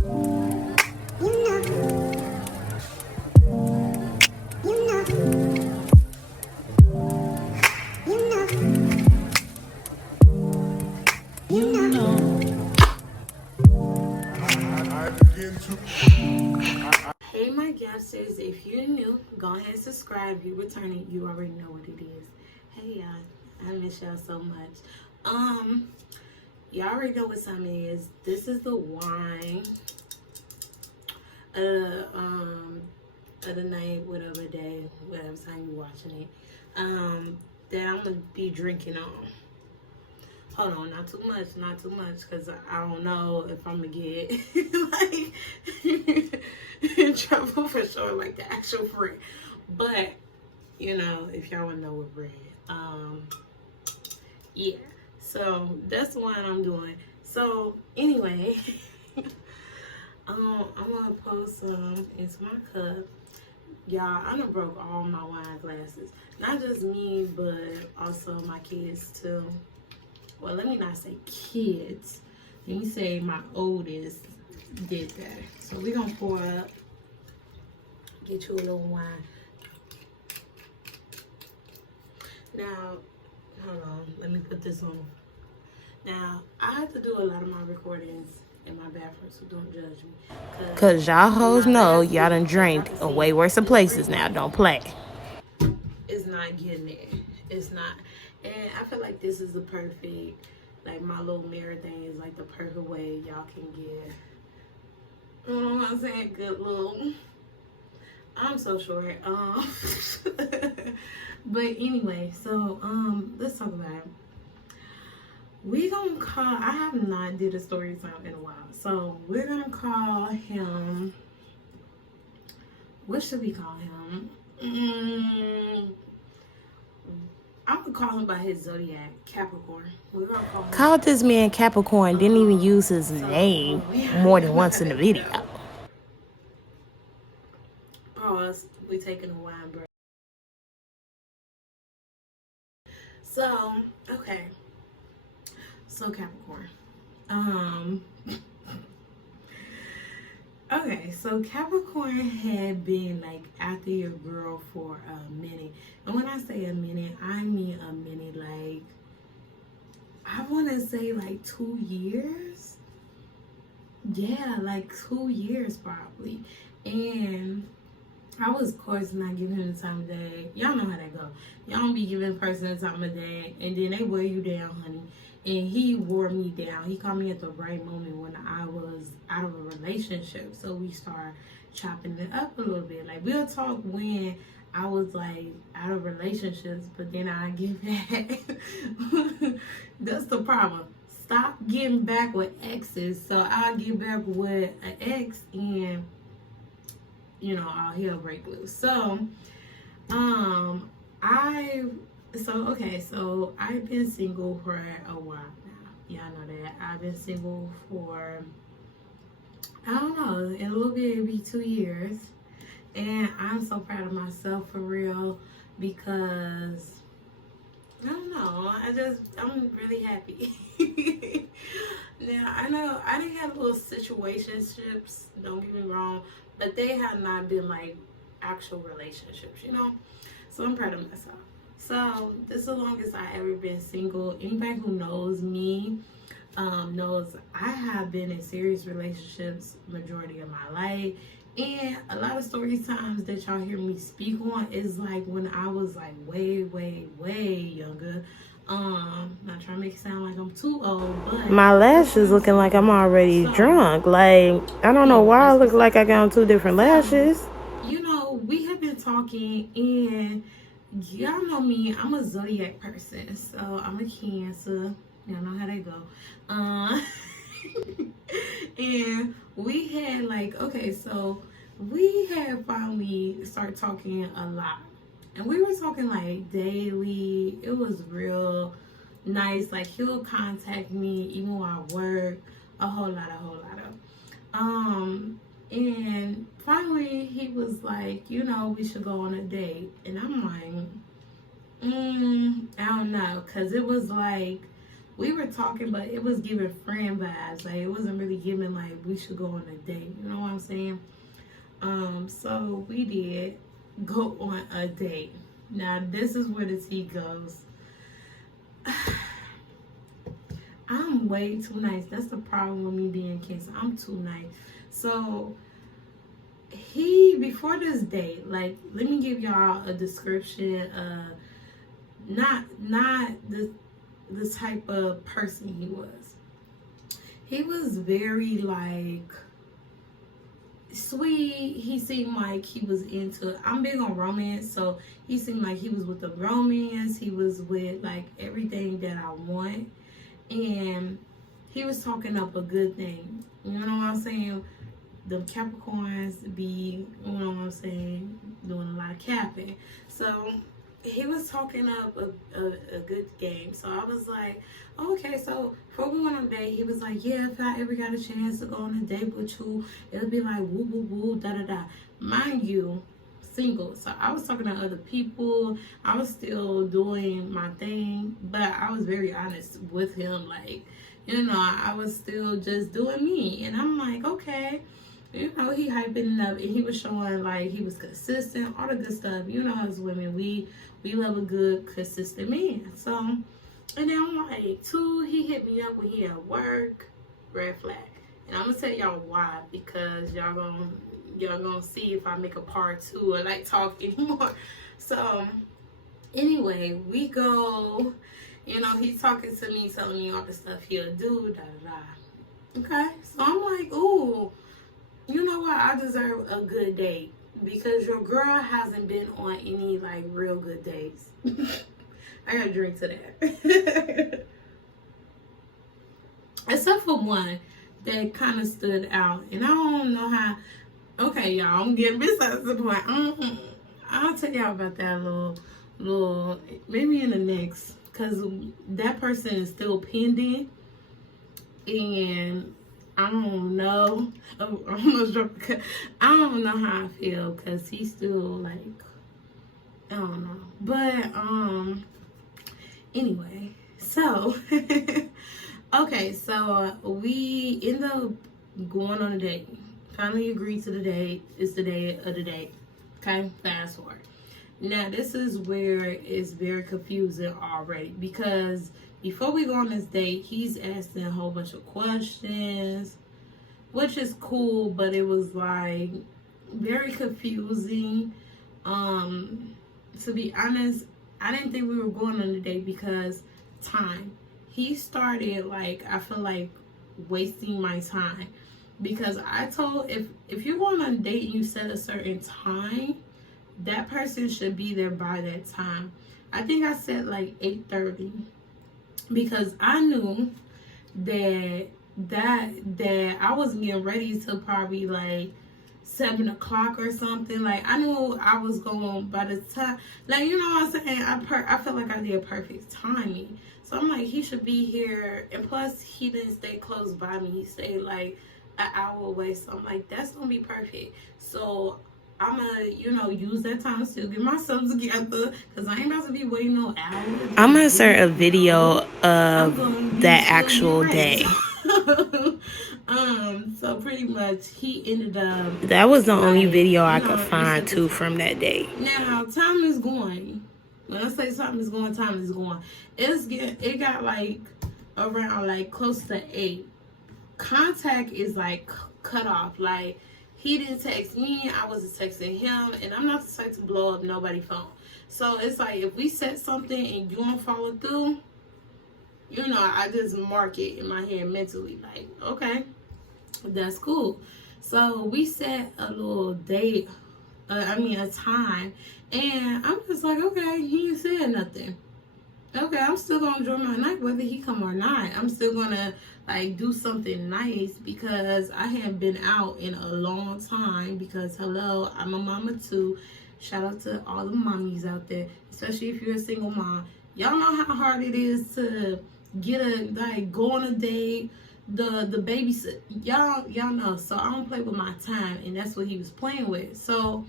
Hey my Gapsters, if you're new, go ahead and subscribe. If you're returning, you already know what it is. Hey y'all, I miss y'all so much. Y'all already know what time it is. This is the wine of the night, whatever day, whatever time you're watching it. That I'm gonna be drinking on. Hold on, not too much, because I don't know if I'm gonna get like in trouble for showing like the actual brand. But you know, if y'all wanna know what brand, yeah. So that's the one I'm doing. So anyway, I'm gonna post some into my cup. Y'all, I done broke all my wine glasses. Not just me, but also my kids too. Well, let me not say kids. Let me say my oldest did that. So we're gonna pour up. Get you a little wine. Now, hold on. Let me put this on. Now, I have to do a lot of my recordings in my bathroom, so don't judge me. Cause y'all hoes know y'all done drank in way worse places now. Don't play. It's not getting there. It's not. And I feel like this is the perfect, like my little mirror thing is like the perfect way y'all can get, you know what I'm saying, good little, I'm so short. But anyway, so let's talk about it. We gonna call, I have not did a story time in a while, so we're gonna call him, what should we call him? I'm gonna call him by his zodiac, Capricorn. We're gonna call him. Called this man Capricorn, didn't even use his name more than once in the video. Pause. We taking a wine break. So, okay. So Capricorn. Okay, so Capricorn had been like after your girl for a minute. And when I say a minute, I mean a minute, like I wanna say like 2 years. Yeah, like 2 years probably. And I was, of course, not giving him the time of day. Y'all know how that go. Y'all don't be giving a person the time of day, and then they wear you down, honey. And he wore me down. He called me at the right moment when I was out of a relationship. So we start chopping it up a little bit. Like, we'll talk when I was, like, out of relationships, but then I get back. That's the problem. Stop getting back with exes. So I'll get back with an ex, and you know, all hell break loose. So, so I've been single for a while now. Y'all know that. I've been single for, I don't know, in a little bit, it'll be 2 years. And I'm so proud of myself for real, because, I don't know, I'm really happy. Now, I know I didn't have little situationships, don't get me wrong, but they have not been like actual relationships, you know? So I'm proud of myself. So this is the longest I ever been single. Anybody who knows me knows I have been in serious relationships majority of my life. And a lot of story times that y'all hear me speak on is like when I was like way, way, way younger. Not trying to make it sound like I'm too old, but my lashes looking like I'm already drunk. Like, I don't know why I look like I got on 2 different lashes. You know, we have been talking, and y'all know me, I'm a zodiac person, so I'm a Cancer. Y'all know how they go. And we had like, okay, so we had finally started talking a lot. And we were talking like daily. It was real nice. Like, he'll contact me even while I work. A whole lot of. And finally he was like, you know, we should go on a date. And I'm like, I don't know. Cause it was like, we were talking, but it was giving friend vibes. Like, it wasn't really giving like we should go on a date. You know what I'm saying? So we did go on a date. Now this is where the tea goes. I'm way too nice. That's the problem with me being Cancer. I'm too nice. So before this date, like, let me give y'all a description. Not the type of person he was. He was very like sweet. He seemed like he was into, I'm big on romance, so he seemed like he was with the romance. He was with like everything that I want, and he was talking up a good thing. You know what I'm saying? The Capricorns be, you know what I'm saying, doing a lot of capping. So he was talking up a good game. So I was like, okay. So before we went on a date, he was like, yeah, if I ever got a chance to go on a date with you, it'll be like woo woo woo da da da. Mind you, single. So I was talking to other people. I was still doing my thing, but I was very honest with him. Like, you know, I was still just doing me. And I'm like, okay. You know, he hyping it up, and he was showing like he was consistent, all the good stuff. You know, as women, we love a good, consistent man. So, and then I'm like, two, he hit me up when he at work, red flag. And I'm gonna tell y'all why, because y'all gonna see if I make a part 2 or like talk anymore. So, anyway, we go. You know, he's talking to me, telling me all the stuff he'll do, da da da. Okay, so I'm like, ooh. You know what? I deserve a good date, because your girl hasn't been on any like real good dates. I gotta drink to that. Except for one that kind of stood out, and I don't know how. Okay, y'all, I'm getting besides the point. I'll tell y'all about that little maybe in the next, because that person is still pending, and I don't know. Oh, I almost dropped the cup. I don't know how I feel, because he's still like, I don't know. But anyway, so okay, so we end up going on a date. Finally agreed to the date. It's the day of the date. Okay, fast forward. Now this is where it's very confusing already, because before we go on this date, he's asking a whole bunch of questions, which is cool, but it was like very confusing. To be honest, I didn't think we were going on a date because time. He started like, I feel like, wasting my time, because I told, if you're going on a date and you set a certain time, that person should be there by that time. I think I said like 8:30. Because I knew that I wasn't getting ready till probably like 7 o'clock or something. Like, I knew I was going by the time, like, you know what I'm saying? I felt like I did perfect timing. So I'm like, he should be here. And plus, he didn't stay close by me. He stayed like an hour away. So I'm like, that's gonna be perfect. So I'm gonna, you know, use that time to get myself together, because I ain't about to be waiting no hours. I'm gonna insert a video of that actual day. So pretty much he ended up. That was the only video I could find too from that day. Now time is going. When I say time is going, time is going. It got like around like close to 8. Contact is like cut off. Like, he didn't text me, I wasn't texting him, and I'm not the type to blow up nobody's phone. So it's like, if we said something and you don't follow through, you know, I just mark it in my head mentally, like, okay, that's cool. So we set a little date, a time, and I'm just like, okay, he ain't said nothing. Okay, I'm still gonna enjoy my night whether he come or not. I'm still gonna like do something nice, because I haven't been out in a long time, because hello, I'm a mama too. Shout out to all the mommies out there, especially if you're a single mom. Y'all know how hard it is to go on a date, the babysit. Y'all know. So I don't play with my time, and that's what he was playing with. So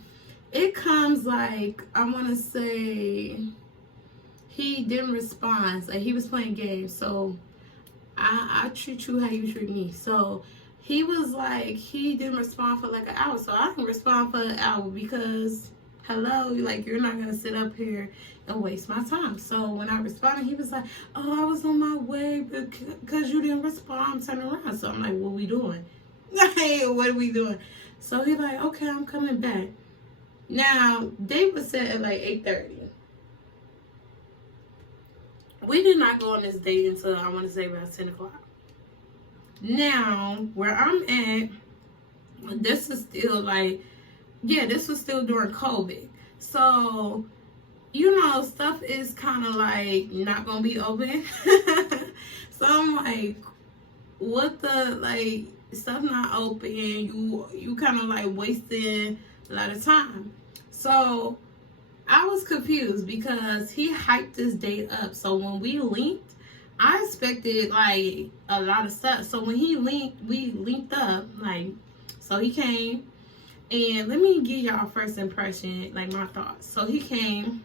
it comes like, I wanna say, he didn't respond. Like, he was playing games. So I treat you how you treat me. So he was like, he didn't respond for like an hour. So I didn't respond for an hour because, hello, like, you're not going to sit up here and waste my time. So when I responded, he was like, oh, I was on my way because you didn't respond. Turn around. So I'm like, what we doing? Hey, what are we doing? So he's like, okay, I'm coming back. Now, date was set at like 8:30. We did not go on this date until, I want to say, about 10 o'clock. Now, where I'm at, this is still like, yeah, this was still during COVID. So, you know, stuff is kind of like not going to be open. So I'm like, what the, like, stuff not open, you kind of like wasting a lot of time. So I was confused because he hyped this date up. So when we linked, I expected like a lot of stuff. So when he linked, we linked up, like, so he came, and let me give y'all first impression, like my thoughts. So he came,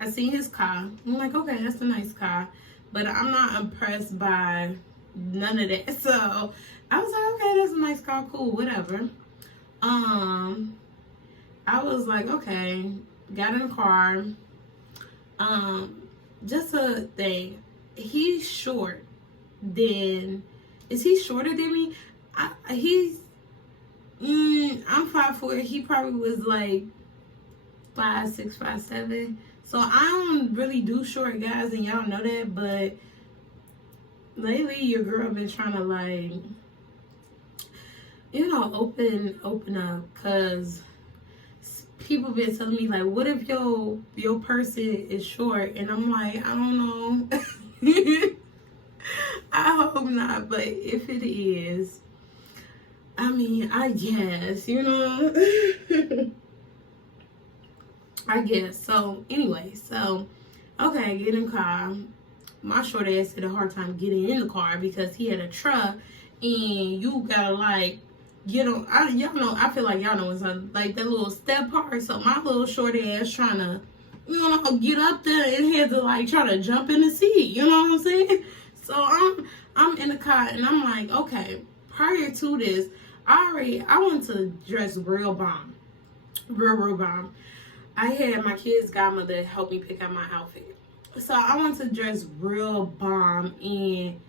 I seen his car. I'm like, okay, that's a nice car, but I'm not impressed by none of that. So I was like, okay, that's a nice car, cool, whatever. I was like, okay, got in the car. Just a thing. He's short. Then, is he shorter than me? I'm 5'4". He probably was like 5'6", 5'7". So I don't really do short guys, and y'all know that. But lately, your girl been trying to, like, you know, open up, cause people been telling me, like, what if your person is short? And I'm like, I don't know. I hope not, but if it is, I mean, I guess, you know. I guess. So anyway, so okay, get in the car. My short ass had a hard time getting in the car because he had a truck, and you gotta, like, get on. Y'all know, I feel like y'all know what's on, like, that little step part. So my little short ass trying to, you know, get up there and had to, like, try to jump in the seat. You know what I'm saying? So I'm in the car, and I'm like, okay. Prior to this, I went to dress real bomb, real bomb. I had my kid's godmother help me pick out my outfit. So I went to dress real bomb, and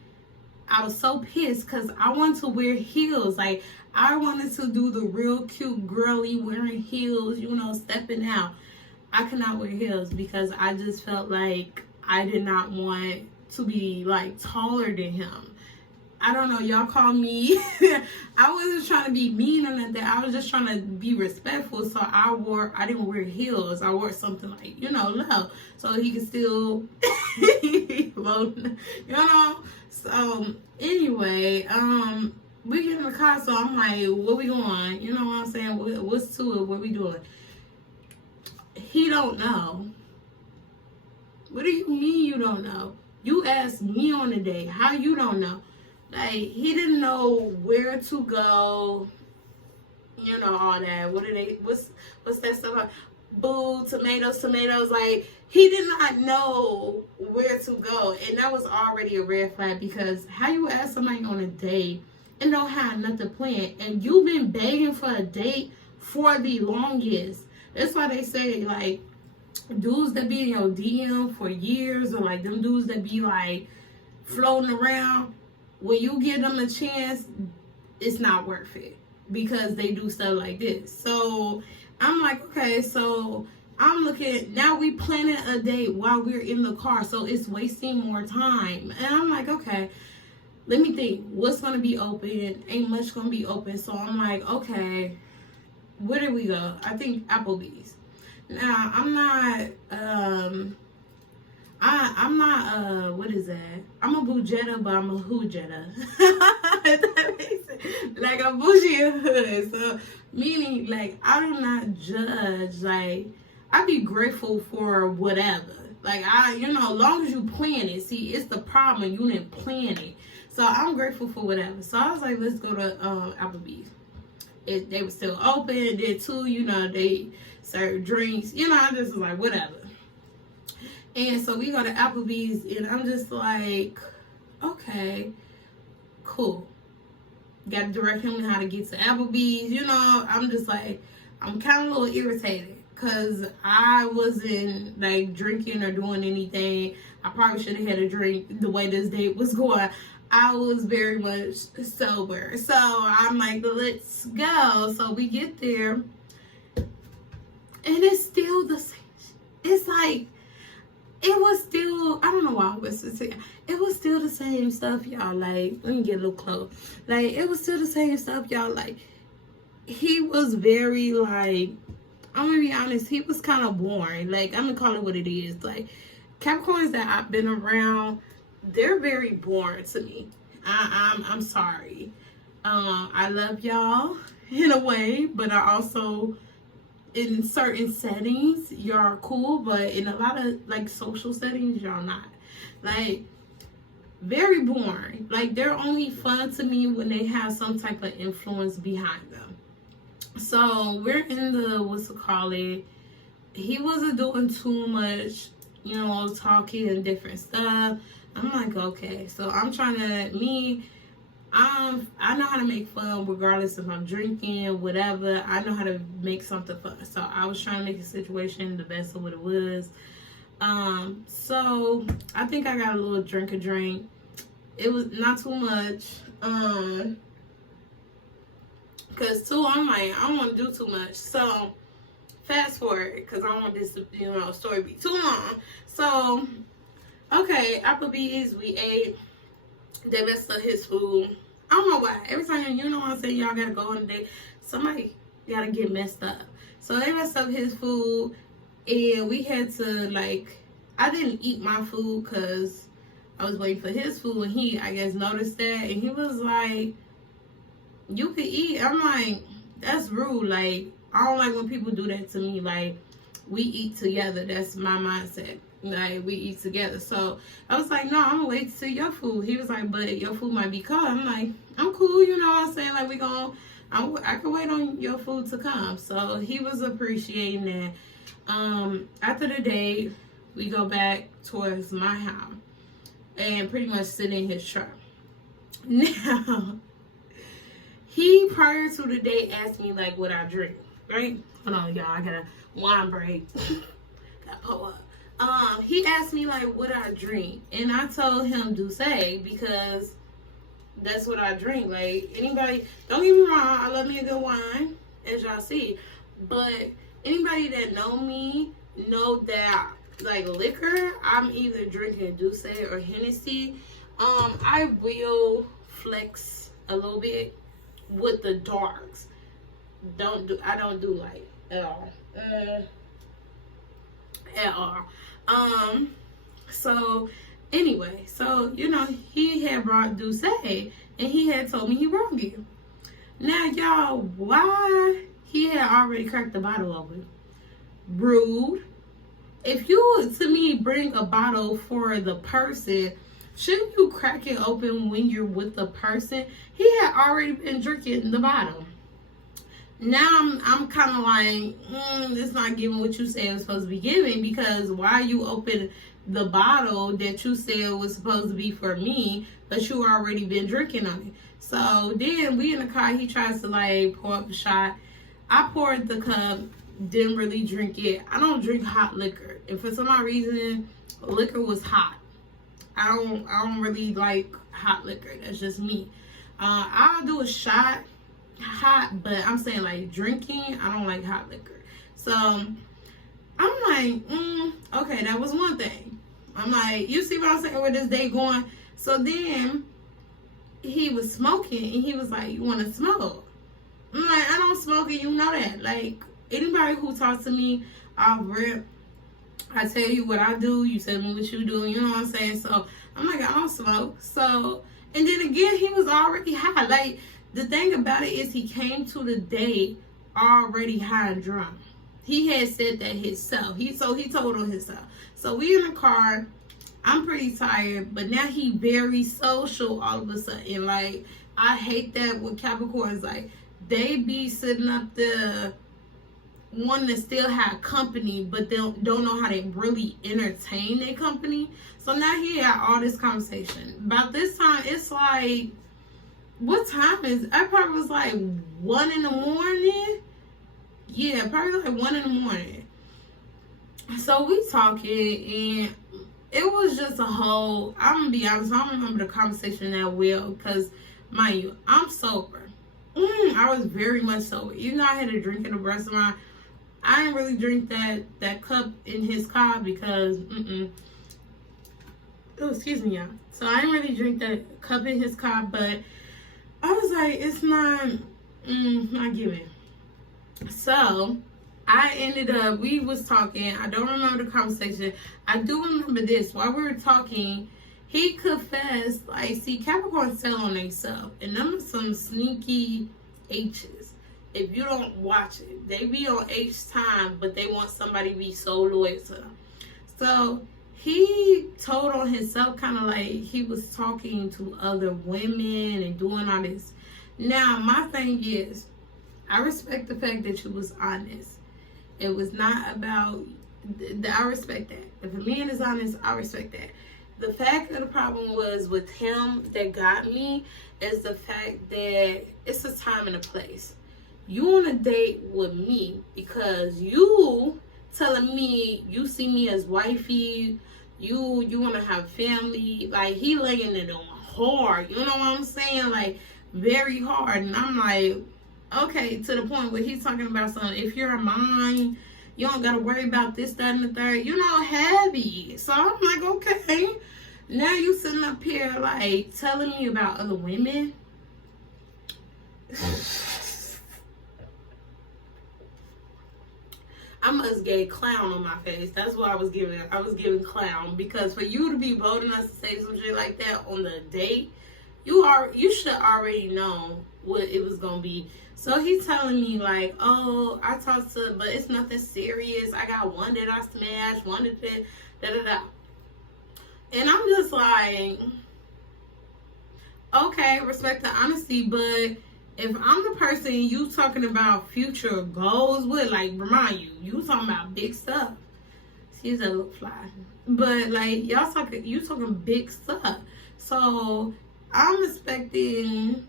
I was so pissed because I wanted to wear heels. Like, I wanted to do the real cute girly wearing heels, you know, stepping out. I could not wear heels because I just felt like I did not want to be, like, taller than him. I don't know, y'all call me. I wasn't trying to be mean or nothing. I was just trying to be respectful. So I didn't wear heels. I wore something like, you know, low, so he could still, you know. So anyway, we get in the car. So I'm like, where we going? You know what I'm saying? What's to it? What we doing? He don't know. What do you mean you don't know? You asked me on a date. How you don't know? Like, he didn't know where to go, you know, all that. What's that stuff like? Boo, tomatoes. Like, he did not know where to go. And that was already a red flag, because how you ask somebody on a date and don't have nothing planned, and you've been begging for a date for the longest. That's why they say, like, dudes that be in your DM for years, or like them dudes that be like floating around, when you give them a chance, it's not worth it because they do stuff like this. So I'm like, okay, so I'm looking, now we planning a date while we're in the car, so it's wasting more time. And I'm like, okay, let me think, what's gonna be open? Ain't much gonna be open. So I'm like, okay, where did we go? I think Applebee's. Now, I'm not, what is that? I'm a boujetta, but I'm a hoojetta. That makes sense. Like, a bougie and hood. So, meaning, like, I do not judge. Like, I be grateful for whatever. Like, you know, as long as you plan it. See, it's the problem, you didn't plan it. So, I'm grateful for whatever. So, I was like, let's go to Applebee's. They were still open. There, too, you know, they serve drinks. You know, I just was like, whatever. And so we go to Applebee's, and I'm just like, okay, cool. Got to direct him on how to get to Applebee's. You know, I'm just like, I'm kind of a little irritated because I wasn't like drinking or doing anything. I probably should have had a drink the way this date was going. I was very much sober. So I'm like, let's go. So we get there, and it's still the same. It's like, it was still, I don't know why I was saying, it was still the same stuff, y'all. Like, let me get a little close. Like, it was still the same stuff, y'all. Like, he was very, like, I'm gonna be honest, he was kind of boring. Like, I'm gonna call it what it is. Like, Capricorns that I've been around, they're very boring to me. I'm sorry. I love y'all in a way, but I also, in certain settings, y'all are cool, but in a lot of like social settings, y'all not. Like, very boring. Like, they're only fun to me when they have some type of influence behind them. So we're in the, what's it called it? He wasn't doing too much, you know, talking and different stuff. I'm like, okay. So I'm trying to, I know how to make fun regardless if I'm drinking, whatever. I know how to make something fun. So I was trying to make a situation the best of what it was. So I think I got a little drink. It was not too much. Cause too, I'm like, I don't want to do too much. So fast forward, cause I don't want this, story to be too long. So, okay, Applebee's, we ate. They messed up his food. I don't know why. Every time, you know what I'm saying, y'all gotta go on a date, somebody gotta get messed up. So they messed up his food, and we had to, like, I didn't eat my food because I was waiting for his food, and he, I guess, noticed that, and he was like, you could eat. I'm like, that's rude. Like, I don't like when people do that to me. Like, we eat together. That's my mindset. Like, we eat together. So I was like, no, I'm gonna wait to see your food. He was like, but your food might be cold. I'm like, I'm cool, you know what I'm saying? Like, I can wait on your food to come. So he was appreciating that. After the date, we go back towards my house and pretty much sit in his truck. Now, he, prior to the date, asked me, like, what I drink, right? Hold on, y'all, I got a wine break. Gotta pull up. He asked me, like, what I drink, and I told him Douce, because that's what I drink. Like, anybody, don't get me wrong, I love me a good wine, as y'all see, but anybody that know me know that, like, liquor, I'm either drinking Douce or Hennessy. I will flex a little bit with the darks. I don't do light at all. At all. So anyway, so he had brought Douce, and he had told me he brought it. Now, y'all, why he had already cracked the bottle open? Rude. If you, to me, bring a bottle for the person, shouldn't you crack it open when you're with the person? He had already been drinking the bottle. Now I'm kind of like, it's not giving what you said it was supposed to be giving, because why you open the bottle that you said was supposed to be for me, but you already been drinking on it. So then we in the car, he tries to like pour up a shot. I poured the cup, didn't really drink it. I don't drink hot liquor, and for some odd reason, liquor was hot. I don't really like hot liquor. That's just me. I'll do a shot hot, but I'm saying like drinking, I don't like hot liquor. So I'm like, okay, that was one thing. I'm like, you see what I'm saying, where this day going? So then he was smoking, and he was like, you want to smoke? I'm like, I don't smoke, and you know that. Like, anybody who talks to me, I'll rip. I tell you what I do, you tell me what you do, you know what I'm saying? So I'm like, I don't smoke. So, and then again, he was already high. Like, the thing about it is, he came to the date already high and drunk. He had said that himself. He told on himself. So we in the car. I'm pretty tired, but now he very social all of a sudden. Like, I hate that with Capricorns. Like, they be sitting up there wanting to still have company, but they don't know how to really entertain their company. So now he had all this conversation. About this time, it's like, what time is it? I probably was like 1 in the morning. Yeah, probably like 1 in the morning. So we talking, and it was just a whole, I'm going to be honest, I don't remember the conversation that well, because, mind you, I'm sober. I was very much sober. Even though I had a drink in the restaurant, I didn't really drink that cup in his car because, oh, excuse me, y'all. So I didn't really drink that cup in his car, but I was like, it's not giving. So I ended up, we was talking. I don't remember the conversation. I do remember this. While we were talking, he confessed, like, see, Capricorns tell on themselves. And them are some sneaky H's. If you don't watch it, they be on H time, but they want somebody to be so loyal to them. So he told on himself, kind of like he was talking to other women and doing all this. Now, my thing is, I respect the fact that you was honest. It was not about, I respect that. If a man is honest, I respect that. The fact of the problem was with him that got me is the fact that it's a time and a place. You on a date with me because you telling me you see me as wifey, you want to have family. Like, he laying it on hard. You know what I'm saying? Like, very hard. And I'm like, okay, to the point where he's talking about something. If you're mine, you don't got to worry about this, that, and the third. You know, heavy. So I'm like, okay. Now you sitting up here, like, telling me about other women. I must get clown on my face. That's what I was giving. I was giving clown, because for you to be bold enough to say some shit like that on the date, you should already know what it was gonna be. So he's telling me like, oh, I talked to, but it's nothing serious. I got one that I smashed, one that da. And I'm just like, okay, respect the honesty, but if I'm the person you talking about future goals with, like, remind you talking about big stuff. Excuse that look fly. But, like, you talking big stuff. So, I'm expecting,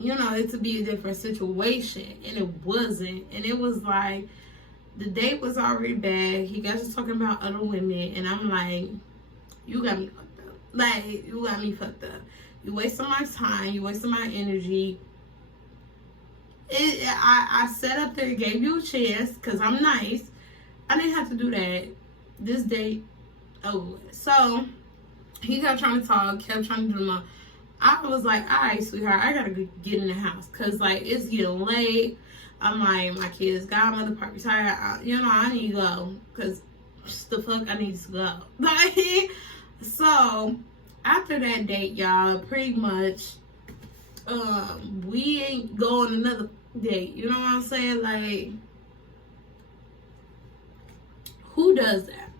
it to be a different situation. And it wasn't. And it was like, the date was already bad. He got to talking about other women. And I'm like, you got me fucked up. Like, you got me fucked up. You wasting my time. You wasting my energy. I sat up there, gave you a chance, because I'm nice. I didn't have to do that. This date, so he kept trying to talk, kept trying to do my. I was like, all right, sweetheart, I gotta get in the house, because, like, it's getting late. I'm like, my kid's godmother probably tired. I need to go, because the fuck, I need to go. Like, so after that date, y'all, pretty much, we ain't going another date. You know what I'm saying? Like, who does that?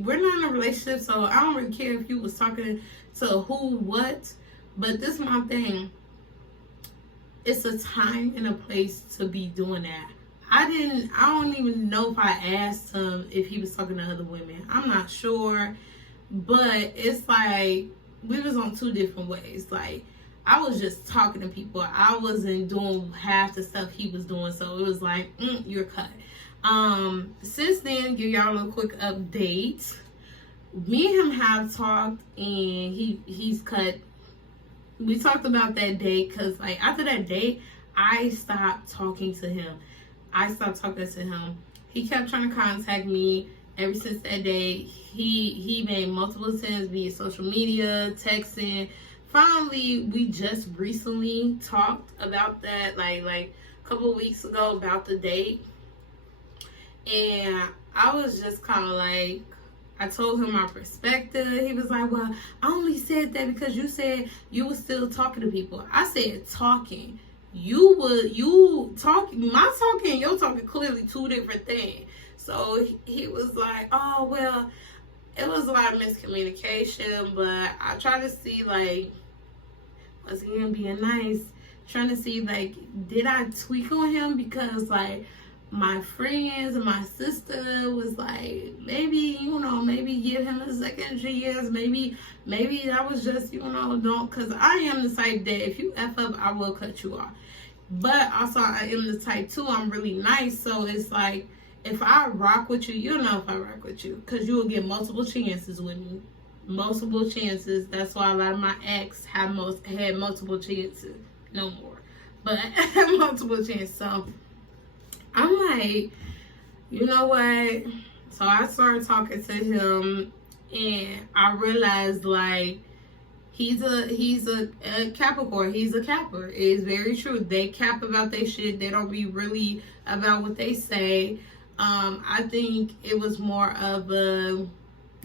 We're not in a relationship, so I don't really care if you was talking to who, what, but this is my thing. It's a time and a place to be doing that. I don't even know if I asked him if he was talking to other women. I'm not sure, but it's like, we was on two different ways. Like, I was just talking to people. I wasn't doing half the stuff he was doing. So it was like, you're cut. Since then, give y'all a little quick update. Me and him have talked, and he's cut. We talked about that date, because, like, after that date, I stopped talking to him. He kept trying to contact me ever since that day. He made multiple attempts via social media, texting. Finally, we just recently talked about that, like a couple of weeks ago, about the date. And I was just kind of like, I told him my perspective. He was like, well, I only said that because you said you were still talking to people. I said talking. You talking, my talking and your talking, clearly two different things. So he was like, oh, well, it was a lot of miscommunication, but I try to see, like, once again, being nice, trying to see, like, did I tweak on him? Because, like, my friends and my sister was like, maybe, maybe give him a second chance. Maybe that was just, don't, because I am the type that if you F up, I will cut you off. But also, I am the type too, I'm really nice. So it's like, if I rock with you, you'll know if I rock with you, because you will get multiple chances with me. Multiple chances. That's why a lot of my ex had multiple chances. No more. But multiple chances. So I'm like, you know what? So I started talking to him, and I realized, like, he's a Capricorn. He's a capper. It's very true. They cap about their shit. They don't be really about what they say. I think it was more of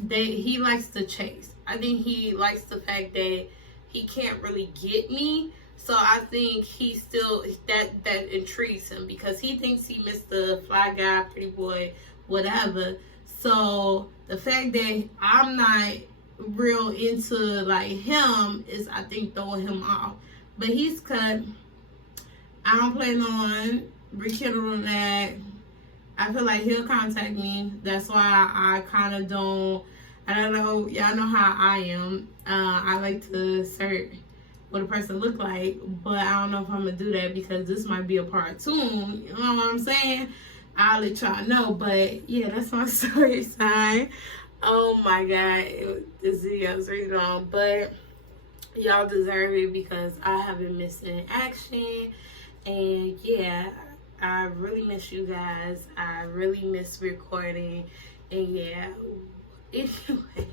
he likes to chase. I think he likes the fact that he can't really get me. So I think he still, that intrigues him, because he thinks he missed the fly guy, pretty boy, whatever. So the fact that I'm not real into like him is, I think, throwing him off. But he's cut. I don't plan on rekindling that. I feel like he'll contact me. That's why I kind of don't. I don't know. Y'all know how I am. I like to search what a person look like, but I don't know if I'm gonna do that, because this might be a part 2. You know what I'm saying? I'll let y'all know. But yeah, that's my story time. Oh my god, this video is really long, but y'all deserve it, because I have been missing action. And yeah, I really miss you guys. I really miss recording. And yeah, anyway,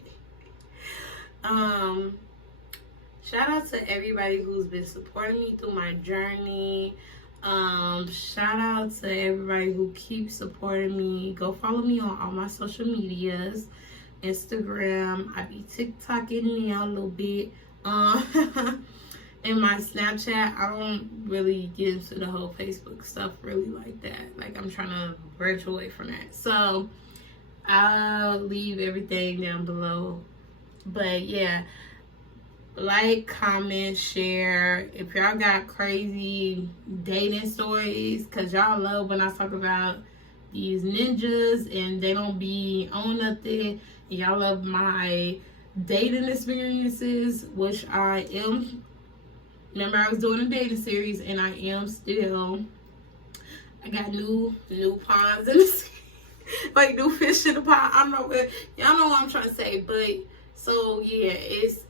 shout out to everybody who's been supporting me through my journey. Shout out to everybody who keeps supporting me. Go follow me on all my social medias. Instagram, I be TikToking now a little bit. In my Snapchat, I don't really get into the whole Facebook stuff really like that. Like, I'm trying to branch away from that. So I'll leave everything down below. But yeah, like, comment, share. If y'all got crazy dating stories, because y'all love when I talk about these ninjas and they don't be on nothing. Y'all love my dating experiences, which I am. Remember, I was doing a dating series, and I am still. I got new ponds in the sea. Like, new fish in the pond. I don't know what, y'all know what I'm trying to say. But so yeah,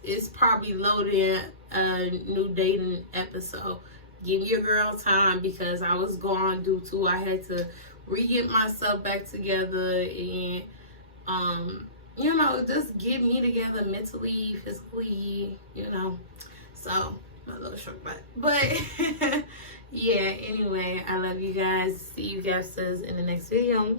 it's probably loading a new dating episode. Give me your girl time, because I was gone due to I had to re-get myself back together, and just get me together mentally, physically, So my little short butt. But yeah, anyway, I love you guys. See you Gapsters in the next video.